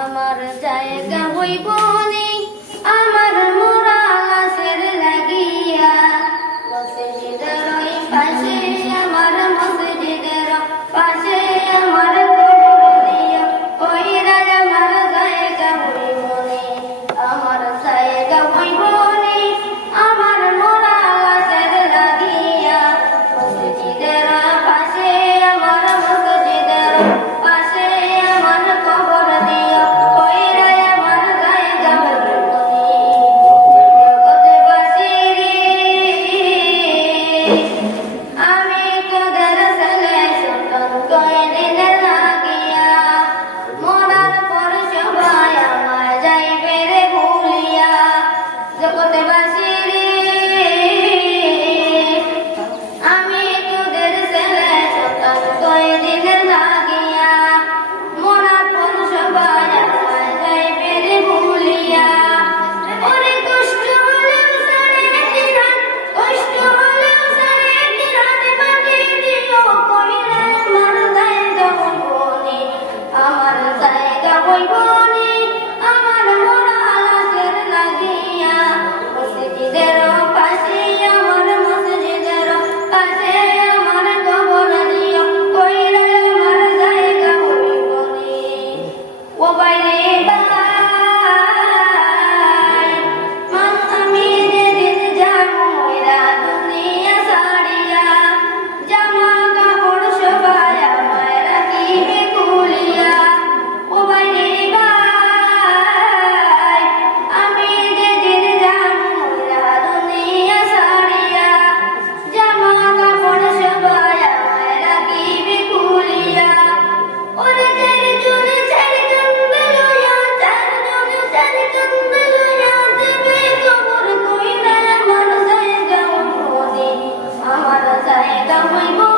আমার জায়গা হইব Amén. boy, boy. 当回眸